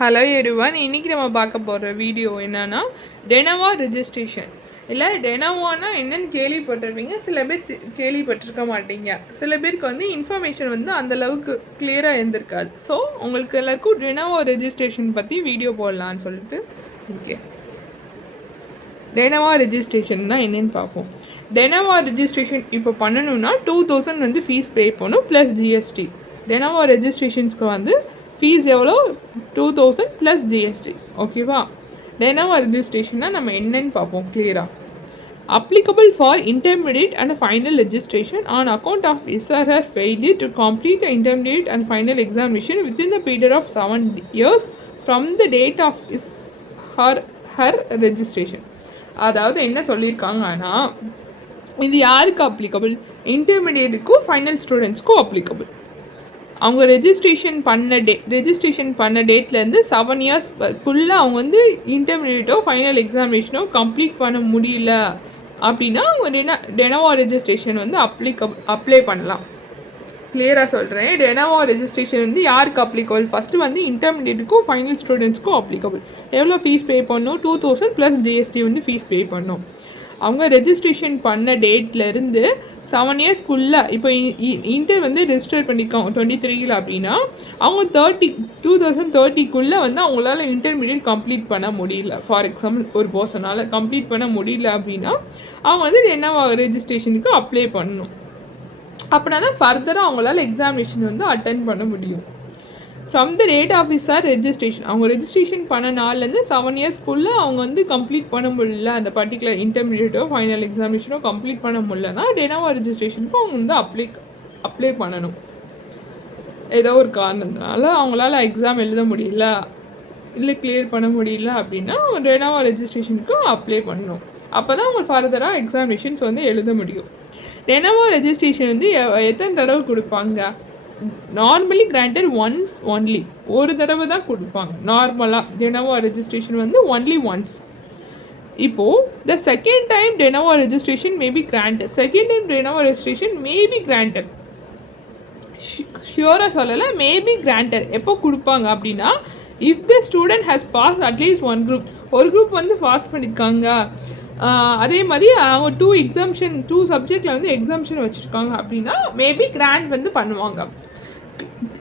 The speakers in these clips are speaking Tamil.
ஹலோ எவ்ரிவன், இன்றைக்கி நம்ம பார்க்க போகிற வீடியோ என்னென்னா டெனோவா ரெஜிஸ்ட்ரேஷன். இல்லை டெனோவானா என்னென்னு கேள்விப்பட்டிருப்பீங்க, சில பேர் கேள்விப்பட்டிருக்க மாட்டீங்க. சில பேருக்கு வந்து இன்ஃபர்மேஷன் வந்து அந்தளவுக்கு கிளியராக இருந்திருக்காது. ஸோ உங்களுக்கு எல்லாருக்கும் டெனோவா ரெஜிஸ்ட்ரேஷன் பற்றி வீடியோ போடலான்னு சொல்லிட்டு இருக்கேன். டெனோவா ரெஜிஸ்ட்ரேஷன்னா என்னென்னு பார்ப்போம். டெனோவா ரெஜிஸ்ட்ரேஷன் இப்போ பண்ணணுன்னா 2000 வந்து ஃபீஸ் பே பண்ணணும் ப்ளஸ் ஜிஎஸ்டி. டெனோவா ரெஜிஸ்ட்ரேஷன்ஸ்க்கு வந்து ஃபீஸ் எவ்வளோ? 2000 ப்ளஸ் ஜிஎஸ்டி. ஓகேவா? டெனோவா ரெஜிஸ்ட்ரேஷன்னா நம்ம என்னன்னு பார்ப்போம் கிளியராக. applicable for intermediate and final registration on account of his or her failure to complete the intermediate and final examination within the period of 7 years from the date of his or her registration. அதாவது என்ன சொல்லியிருக்காங்கன்னா, இது யாருக்கு அப்ளிகபிள்? இன்டர்மீடியட்டுக்கும் ஃபைனல் ஸ்டூடெண்ட்ஸ்க்கும் அப்ளிகபிள். அவங்க ரெஜிஸ்ட்ரேஷன் பண்ண டேட்லேருந்து 7 இயர்ஸ்க்குள்ளே அவங்க வந்து இன்டர்மீடியட்டோ ஃபைனல் எக்ஸாமினேஷனோ கம்ப்ளீட் பண்ண முடியல அப்படின்னா அவங்க டெனோவா ரெஜிஸ்ட்ரேஷன் வந்து அப்ளை பண்ணலாம். கிளியராக சொல்கிறேன். டெனோவா ரெஜிஸ்ட்ரேஷன் வந்து யாருக்கு அப்ளிகபிள்? ஃபஸ்ட்டு வந்து இன்டர்மீடியட்டுக்கும் ஃபைனல் ஸ்டூடெண்ட்ஸ்க்கும் அப்ளிகபிள். எவ்வளோ ஃபீஸ் பே பண்ணணும்? 2000 ப்ளஸ் ஜிஎஸ்டி வந்து ஃபீஸ் பே பண்ணணும். அவங்க ரெஜிஸ்ட்ரேஷன் பண்ண டேட்லேருந்து 7 இயர்ஸ்க்குள்ளே இப்போ இன்டர் வந்து ரெஜிஸ்டர் பண்ணியிருக்காங்க 23 அப்படின்னா அவங்க 2030க்குள்ளே வந்து அவங்களால இன்டர்மீடியட் கம்ப்ளீட் பண்ண முடியல. ஃபார் எக்ஸாம்பிள் ஒரு பர்சனால் கம்ப்ளீட் பண்ண முடியல அப்படின்னா அவங்க வந்து என்னவா ரெஜிஸ்ட்ரேஷனுக்கு அப்ளை பண்ணணும். அப்படின்னா தான் ஃபர்தராக அவங்களால எக்ஸாமினேஷன் வந்து அட்டென்ட் பண்ண முடியும். From the date of is registration, அவங்க ரெஜிஸ்ட்ரேஷன் பண்ண நாள்லேருந்து 7 இயர்ஸ்க்குள்ளே அவங்க வந்து கம்ப்ளீட் பண்ண முடியல, அந்த பர்டிகுலர் இன்டர்மீடியட்டோ ஃபைனல் எக்ஸாமினேஷனோ கம்ப்ளீட் பண்ண முடியலன்னா டெனோவா ரெஜிஸ்ட்ரேஷனுக்கு அவங்க வந்து அப்ளை பண்ணணும். ஏதோ ஒரு காரணத்தினால அவங்களால எக்ஸாம் எழுத முடியல, இல்லை கிளியர் பண்ண முடியல அப்படின்னா டெனோவா ரெஜிஸ்ட்ரேஷனுக்கு அப்ளை பண்ணணும். அப்போ தான் அவங்க ஃபர்தராக எக்ஸாமினேஷன்ஸ் வந்து எழுத முடியும். டெனோவா ரெஜிஸ்ட்ரேஷன் வந்து எத்தனை தடவை கொடுப்பாங்க? நார்மலி கிராண்டட் ஒன்ஸ் ஒன்லி, ஒரு தடவை தான் கொடுப்பாங்க நார்மலாக. டெனோவா ரெஜிஸ்ட்ரேஷன் வந்து ஒன்லி ஒன்ஸ். இப்போது the second time de novo registration maybe granted. Second time de novo registration maybe granted, ஷியோராக சொல்லலை, மேபி கிராண்டட். எப்போ கொடுப்பாங்க அப்படின்னா if the student has pass at least one group, ஒரு குரூப் வந்து பாஸ் பண்ணியிருக்காங்க, அதே மாதிரி அவங்க 2 சப்ஜெக்டில் வந்து எக்ஸாம்ஷன் வச்சுருக்காங்க அப்படின்னா மேபி கிராண்ட் வந்து பண்ணுவாங்க.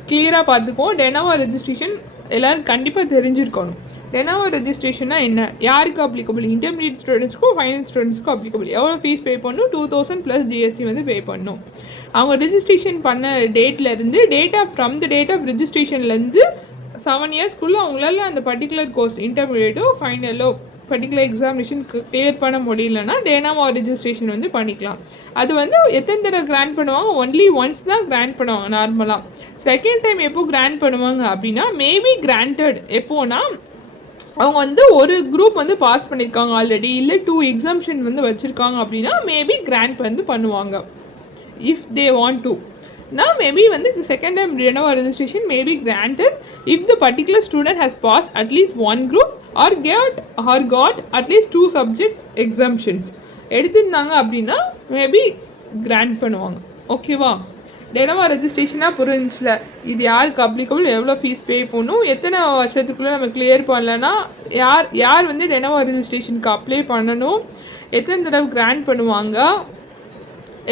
கிளியராக பார்த்துக்குவோம். டெனோவா ரெஜிஸ்ட்ரேஷன் எல்லோரும் கண்டிப்பாக தெரிஞ்சிருக்கணும். டெனோவா ரெஜிஸ்ட்ரேஷன்னா என்ன, யாருக்கு அப்ளிகபிள்? இன்டர்மீடியட் ஸ்டூடெண்ட்ஸ்க்கும் ஃபைனல் ஸ்டூடெண்ட்ஸ்க்கும் அப்ளிகபிள். எவ்வளோ ஃபீஸ் பே பண்ணணும்? 2000 ப்ளஸ் ஜிஎஸ்டி வந்து பே பண்ணணும். அவங்க ரெஜிஸ்ட்ரேஷன் பண்ண டேட்லேருந்து ஃப்ரம் த டேட் ஆஃப் ரெஜிஸ்ட்ரேஷன்லேருந்து 7 இயர்ஸ்க்குள்ளே அவங்களால அந்த பர்டிகுலர் கோர்ஸ் இன்டர்மீடியட்டோ ஃபைனலோ பர்டிகுலர் எக்ஸாமினேஷனுக்கு கிளியர் பண்ண முடியலன்னா டெனோவா ரெஜிஸ்ட்ரேஷன் வந்து பண்ணிக்கலாம். அது வந்து எத்தனை தடவை கிராண்ட் பண்ணுவாங்க? ஒன்லி ஒன்ஸ் தான் கிராண்ட் பண்ணுவாங்க நார்மலாக. செகண்ட் டைம் எப்போ கிராண்ட் பண்ணுவாங்க அப்படின்னா மேபி கிராண்டட். எப்போனா அவங்க வந்து ஒரு குரூப் வந்து பாஸ் பண்ணியிருக்காங்க ஆல்ரெடி, இல்லை 2 எக்ஸாம்ஷன் வந்து வச்சுருக்காங்க அப்படின்னா மேபி கிராண்ட் வந்து பண்ணுவாங்க. If they want to now maybe வந்து second time டெனோவா registration may be granted if the particular student has passed at least one group or got at least 2 subjects exemptions எடுத்திருந்தாங்க அப்படின்னா மேபி கிராண்ட் பண்ணுவாங்க. ஓகேவா? டெனோவா ரெஜிஸ்ட்ரேஷனாக புரிஞ்சில. இது யாருக்கு அப்ளிகபிள், எவ்வளோ ஃபீஸ் பே பண்ணணும், எத்தனை வருஷத்துக்குள்ளே நம்ம கிளியர் பண்ணலன்னா யார் வந்து டெனோவா ரெஜிஸ்ட்ரேஷனுக்கு அப்ளை பண்ணணும், எத்தனை தடவை கிராண்ட் பண்ணுவாங்க,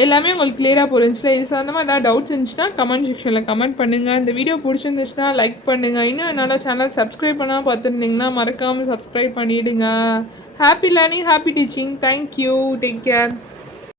எல்லாமே உங்களுக்கு கிளியராக புரிஞ்சில. இது சம்மந்தமாக ஏதாவது டவுட்ஸ் இருந்துச்சுன்னா கமெண்ட் செக்ஷனில் கமெண்ட் பண்ணுங்கள். இந்த வீடியோ பிடிச்சிருந்துச்சுன்னா லைக் பண்ணுங்கள். இன்னும் என்னோட சேனல் சப்ஸ்கிரைப் பண்ணாமல் பார்த்துருந்தீங்கன்னா மறக்காமல் சப்ஸ்கிரைப் பண்ணிவிடுங்க. Happy learning, happy teaching. Thank you. Take care.